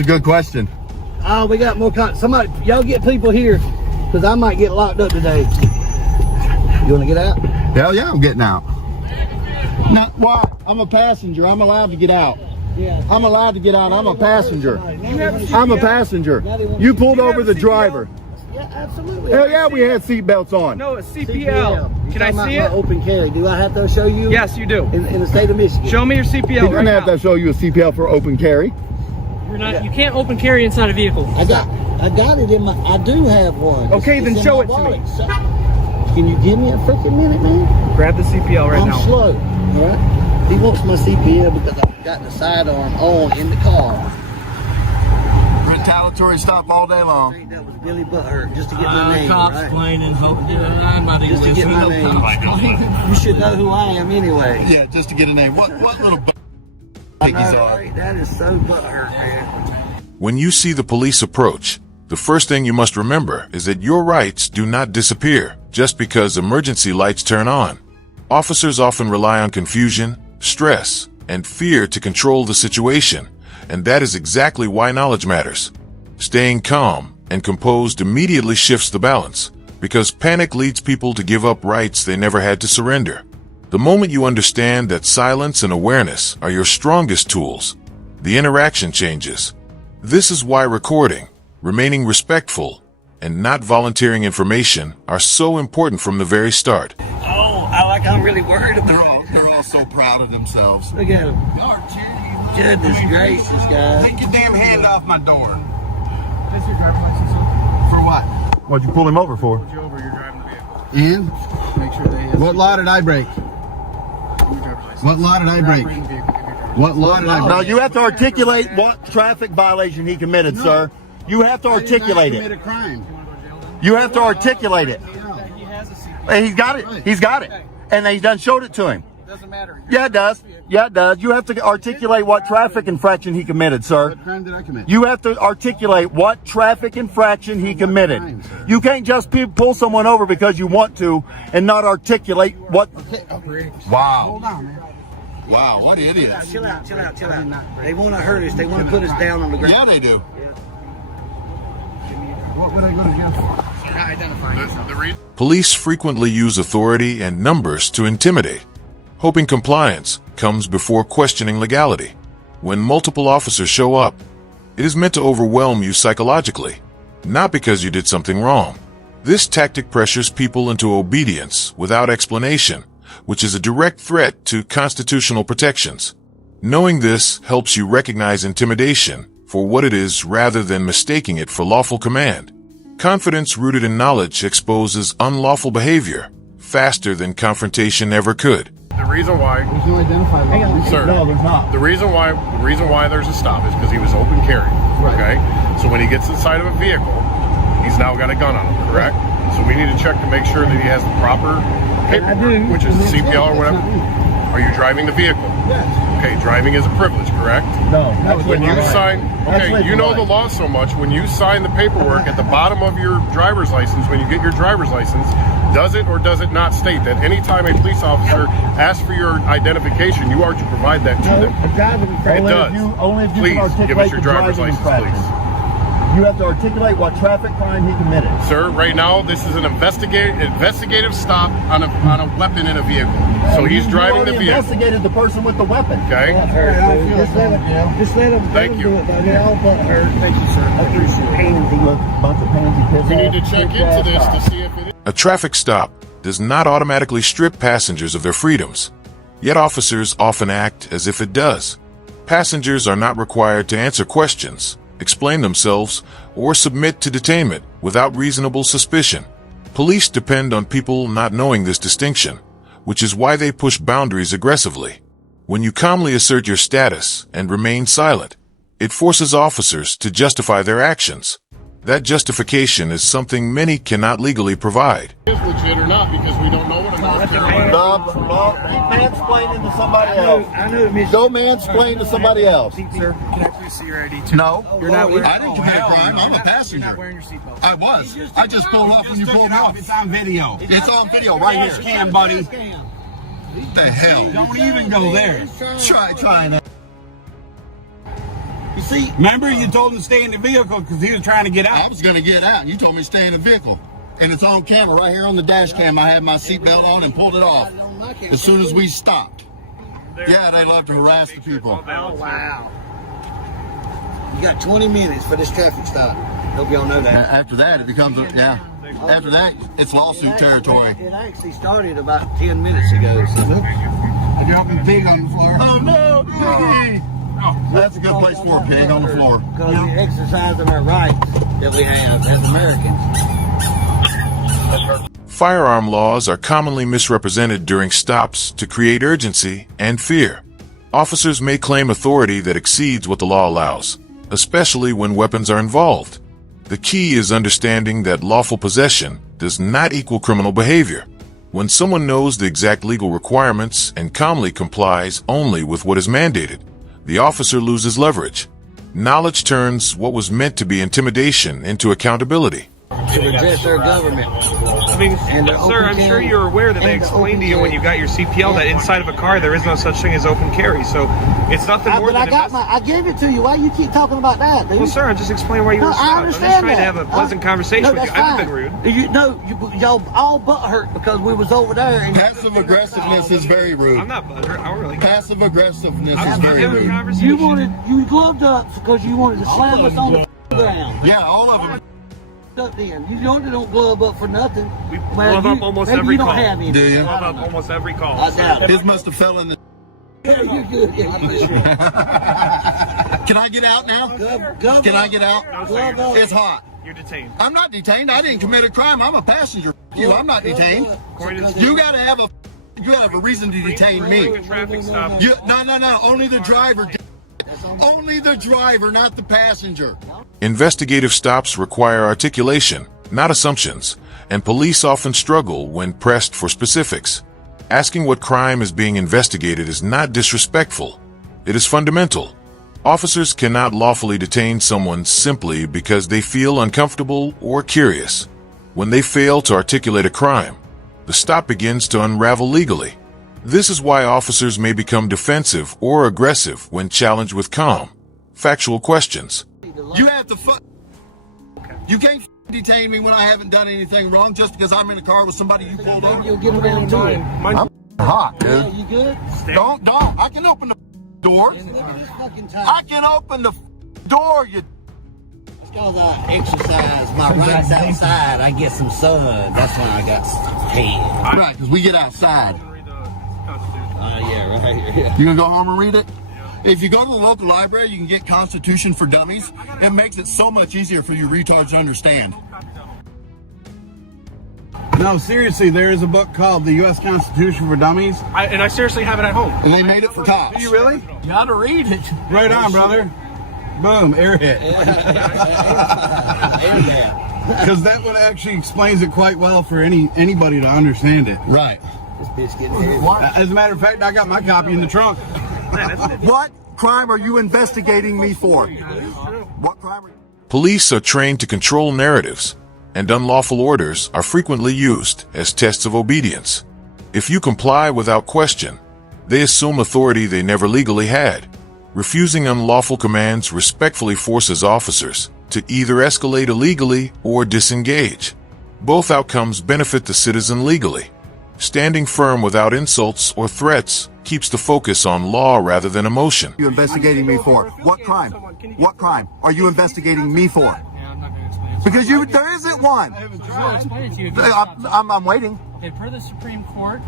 A good question. Oh, we got more somebody, y'all get people here, because I might get locked up today. You want to get out? Hell yeah, I'm getting out. Now, why? I'm a passenger. I'm allowed to get out. Yeah. I'm allowed to get out. I'm a passenger. I'm a passenger. You pulled over the driver. Yeah, absolutely. Hell yeah, we had seatbelts on. No, it's CPL. Can I see it? Open carry. Do I have to show you? Yes, you do. In the state of Michigan. Show me your CPL. He doesn't have to show you a CPL for open carry. You're not. You can't open carry inside a vehicle. I got it in my. I do have one. Okay, then show it to me. Can you give me a freaking minute, man? Grab the CPL right now. I'm slow. All right. He wants my CPL because I've got the sidearm on in the car. Retaliatory stop all day long. That was Billy Butthurt just to get my name. Cops right? complaining, I'm Just to get my name. You should know who I am anyway. Yeah, just to get a name. What little piggies are? That is so butthurt, man. When you see the police approach, the first thing you must remember is that your rights do not disappear just because emergency lights turn on. Officers often rely on confusion, stress, and fear to control the situation, and that is exactly why knowledge matters. Staying calm and composed immediately shifts the balance, because panic leads people to give up rights they never had to surrender. The moment you understand that silence and awareness are your strongest tools, the interaction changes. This is why recording, remaining respectful, and not volunteering information are so important from the very start. Oh, I'm really worried about They're all so proud of themselves. Look at him. Goodness gracious, guys. Take your damn hand off my door. Is your driver's license? For what? What'd you pull him over for? You're driving the vehicle. And Make sure they have what law did I break? your driver's license. What law did I break? What law did I break? No, you have to articulate what traffic violation he committed, sir. You have to articulate it. A crime. You have to articulate it. He has a CPL. And he's got it. He's got it. And they done showed it to him. Doesn't matter. Yeah, it does. Yeah, it does. You have to articulate what traffic infraction he committed, sir. What crime did I commit? You have to articulate what traffic infraction he committed. You can't just pull someone over because you want to and not articulate what. Wow. Hold on, man. Wow, what idiots. Chill out. They want to hurt us. They want to put us down on the ground. Yeah, they do. What would I go to jail for? Police frequently use authority and numbers to intimidate, hoping compliance comes before questioning legality. When multiple officers show up, it is meant to overwhelm you psychologically, not because you did something wrong. This tactic pressures people into obedience without explanation, which is a direct threat to constitutional protections. Knowing this helps you recognize intimidation for what it is rather than mistaking it for lawful command. Confidence rooted in knowledge exposes unlawful behavior faster than confrontation ever could. The reason why, There's no identified law. sir, No, there's not. the reason why there's a stop is because he was open carry. Okay, so when he gets inside of a vehicle, he's now got a gun on him, correct? So we need to check to make sure that he has the proper paperwork, which is the CPL or whatever. Are you driving the vehicle? Yes. Okay, driving is a privilege, correct? No. When you sign, okay, you know the law so much. When you sign the paperwork at the bottom of your driver's license, when you get your driver's license, does it or does it not state that anytime a police officer asks for your identification, you are to provide that to them? It does. Only if you Please can articulate give us your the driver's driving license, infraction. please. You have to articulate what traffic crime he committed. Sir, right now this is an investigative stop on a weapon in a vehicle. So he's driving the You vehicle. investigated the person with the weapon. Okay. Just let him Thank you. do it, buddy. I'll butthurt. Thank you, sir. I appreciate it. Bunch of pansy We need to check into this to see if it is. A traffic stop does not automatically strip passengers of their freedoms, yet officers often act as if it does. Passengers are not required to answer questions, explain themselves, or submit to detainment without reasonable suspicion. Police depend on people not knowing this distinction, which is why they push boundaries aggressively. When you calmly assert your status and remain silent, it forces officers to justify their actions. That justification is something many cannot legally provide. Is legit or not because we don't know what a North Carolina. Mansplaining to somebody else. I knew it. Go mansplain to somebody else. Sir, can I please see your ID too? No. You're not wearing. I didn't commit a crime. I'm a You're passenger. not wearing your seatbelt. I was. I just pulled off when you pulled off. It's on video. It's on video right Dash here. cam, buddy. What the hell? Don't even go there. Try that. You seat. Remember, you told him to stay in the vehicle because he was trying to get I out. was going to get out, and you told me to stay in the vehicle. And it's on camera right here on the dash cam. I had my seatbelt on and pulled it off as soon as we stopped. Yeah, they love to harass the people. Oh, wow. You got 20 minutes for this traffic stop. Hope y'all know that. After that, it becomes, after that, it's lawsuit territory. It actually started about 10 minutes ago. So look. You're dropping pig on the floor. Oh, no, piggy! That's a good place for a pig, on the floor. Because we're exercising our rights that we have as Americans. Firearm laws are commonly misrepresented during stops to create urgency and fear. Officers may claim authority that exceeds what the law allows, especially when weapons are involved. The key is understanding that lawful possession does not equal criminal behavior. When someone knows the exact legal requirements and calmly complies only with what is mandated, the officer loses leverage. Knowledge turns what was meant to be intimidation into accountability. To redress our government. I mean, sir, I'm sure you're aware that they explained to you when you got your CPL that inside of a car there is no such thing as open carry. So it's nothing more But than I gave it to you. Why you keep talking about that, dude? Well, sir, I'm just explaining why you were I stopped. I'm just understand trying to that. have a pleasant conversation No, with you. that's I haven't been fine. rude. Y'all all butt hurt because we was over there. And Passive aggressiveness is very rude. I'm not butthurt. I don't really. Passive aggressiveness I'm is very having a rude. conversation. you gloved up because you wanted to slam us on the ground. Yeah, all of them. Up then. You don't glove up for nothing. We glove up almost maybe every you don't call. have any. Do you? Glove up almost every call. I doubt it. His must have fell in the... You're good. Can I get out now? Glove Can I get out? Glove up. It's hot. You're detained. I'm not detained. I didn't commit a crime. I'm a passenger. You, I'm not detained. According to You gotta have a reason to detain me. a traffic stop. No. Only the driver. Only the driver, not the passenger. Investigative stops require articulation, not assumptions, and police often struggle when pressed for specifics. Asking what crime is being investigated is not disrespectful. It is fundamental. Officers cannot lawfully detain someone simply because they feel uncomfortable or curious. When they fail to articulate a crime, the stop begins to unravel legally. This is why officers may become defensive or aggressive when challenged with calm, factual questions. You have to You can't detain me when I haven't done anything wrong just because I'm in a car with somebody you pulled over. You'll get around to it. I'm hot, dude. Yeah, you good? Don't. I can open the door. Look at this fucking time. I can open the door, you... Because I exercise my rights outside, I get some sun. That's why I got tan. Right, because we get outside. Yeah. You gonna go home and read it? If you go to the local library, you can get Constitution for Dummies. It makes it so much easier for you retards to understand. No, seriously, there is a book called The U.S. Constitution for Dummies. And I seriously have it at home. And they made it for cops. Do you really? You gotta read it. Right on, brother. Boom, air hit. Because that one actually explains it quite well for anybody to understand it. Right. This bitch getting heavy. As a matter of fact, I got my copy in the trunk. What crime are you investigating me for? What crime are you... Police are trained to control narratives, and unlawful orders are frequently used as tests of obedience. If you comply without question, they assume authority they never legally had. Refusing unlawful commands respectfully forces officers to either escalate illegally or disengage. Both outcomes benefit the citizen legally. Standing firm without insults or threats keeps the focus on law rather than emotion. You investigating me for? What crime? What crime are you investigating me for? Because there isn't one. I'll explain it to you. I'm waiting. Okay, per the Supreme Court,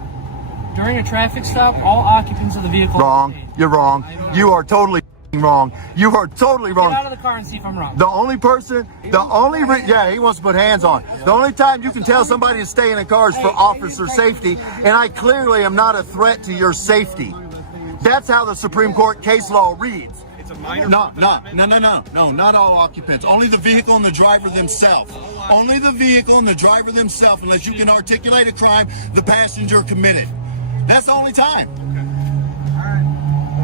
during a traffic stop, all occupants of the vehicle... Wrong. You're wrong. You are totally wrong. You are totally wrong. Get out of the car and see if I'm wrong. The only person, yeah, he wants to put hands on. The only time you can tell somebody to stay in a car is for officer safety, and I clearly am not a threat to your safety. That's how the Supreme Court case law reads. It's a minor. No, not all occupants. Only the vehicle and the driver themselves. Only the vehicle and the driver themselves, unless you can articulate a crime the passenger committed. That's the only time.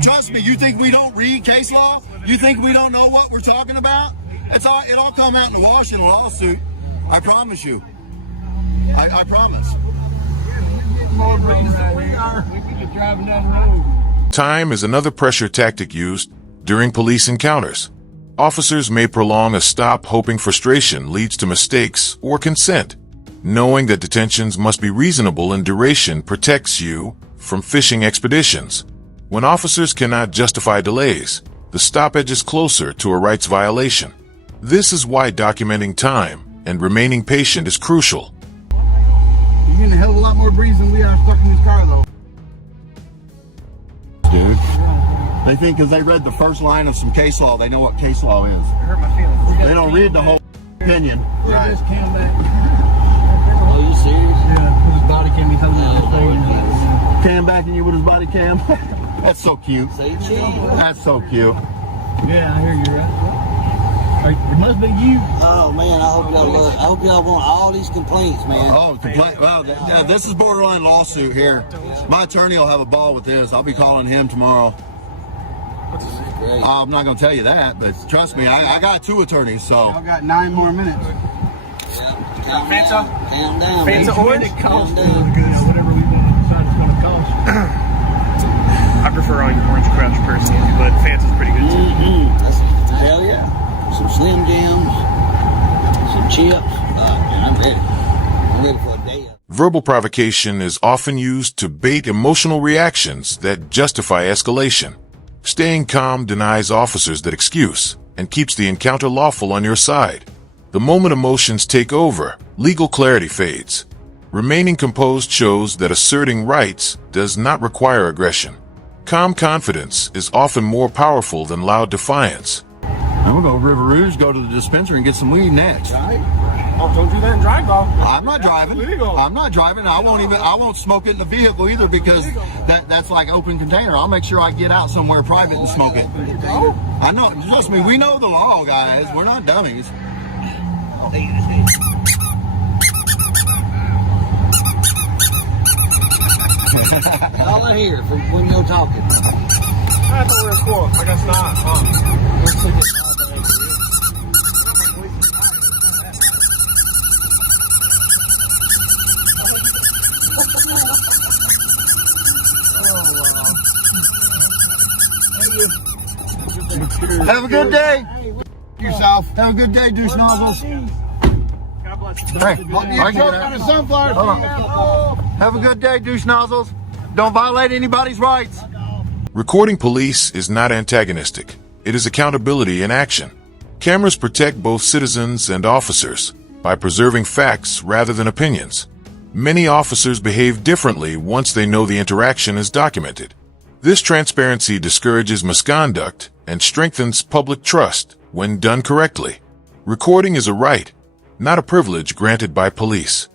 Trust me, you think we don't read case law? You think we don't know what we're talking about? It all come out in the wash in a lawsuit. I promise you. I promise. Time is another pressure tactic used during police encounters. Officers may prolong a stop hoping frustration leads to mistakes or consent. Knowing that detentions must be reasonable in duration protects you from fishing expeditions. When officers cannot justify delays, the stop edges closer to a rights violation. This is why documenting time and remaining patient is crucial. You're getting a hell of a lot more breeze than we are stuck in this car, though. Dude. They think because they read the first line of some case law, they know what case law is. Hurt my feelings. They don't read the whole opinion. Right. Cam back. Oh, you serious? Yeah, his body can be holding out there. Cam backing you with his body cam. That's so cute. Say cheese. That's so cute. Yeah, I hear you, right? It must be you. Oh man, I hope y'all want all these complaints, man. Oh, complaint. Wow, yeah, this is borderline lawsuit here. My attorney will have a ball with this. I'll be calling him tomorrow. Great. I'm not going to tell you that, but trust me, I got 2 attorneys, so. I've got 9 more minutes. Calm Fanta? down. Calm down. Fanta orange? Calm down. Whatever we want to decide it's going to cost. I prefer Orange Crush personally, but Fanta's pretty good too. Hell yeah. Some Slim Jims, some chips. I'm ready. I'm ready for a day. Verbal provocation is often used to bait emotional reactions that justify escalation. Staying calm denies officers that excuse and keeps the encounter lawful on your side. The moment emotions take over, legal clarity fades. Remaining composed shows that asserting rights does not require aggression. Calm confidence is often more powerful than loud defiance. I'm going to go to River Rouge, go to the dispensary, and get some weed next. Oh, don't do that and drive off. I'm not driving. I'm not driving. I won't smoke it in the vehicle either because that's like open container. I'll make sure I get out somewhere private and smoke it. I know. Trust me, we know the law, guys. We're not dummies. All I hear from when you're talking. I thought we were cool. I guess not. Have a good day. Yourself. Have a good day, douche nozzles. God bless you. Hey, I get On a it. sunflower. Hold on. Have a good day, douche nozzles. Don't violate anybody's rights. Recording police is not antagonistic. It is accountability in action. Cameras protect both citizens and officers by preserving facts rather than opinions. Many officers behave differently once they know the interaction is documented. This transparency discourages misconduct and strengthens public trust when done correctly. Recording is a right, not a privilege granted by police.